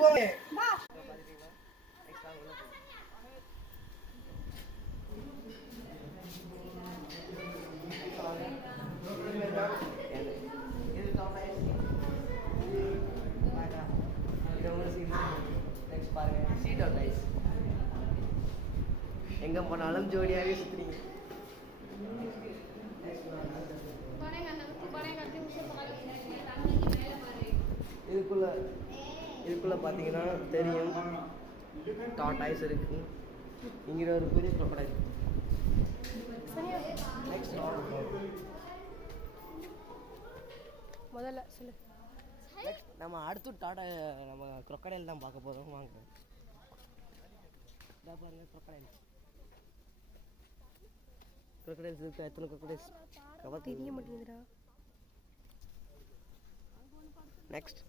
போங்க. எங்க போனாலும் ஜோடியாவே சுத்துறீங்க. இதுக்குள்ள பார்த்தீங்கன்னா தெரியும் டாடாய்ஸ் இருக்கு. இங்கே ஒரு பெரிய க்ரொக்கடைல். நெக்ஸ்ட் முதல்ல சொல்லு. நம்ம அடுத்து டாடா நம்ம க்ரொக்கடைல் தான் பார்க்க போகிறோம். வாங்க. இதாக பாருங்க க்ரொக்கடைல்ஸ். க்ரொக்கடைல்ஸ் இருக்கு. எத்தனை க்ரொக்கடைல்ஸ் கவர் தெரிய மாட்டேங்குதுடா. நெக்ஸ்ட்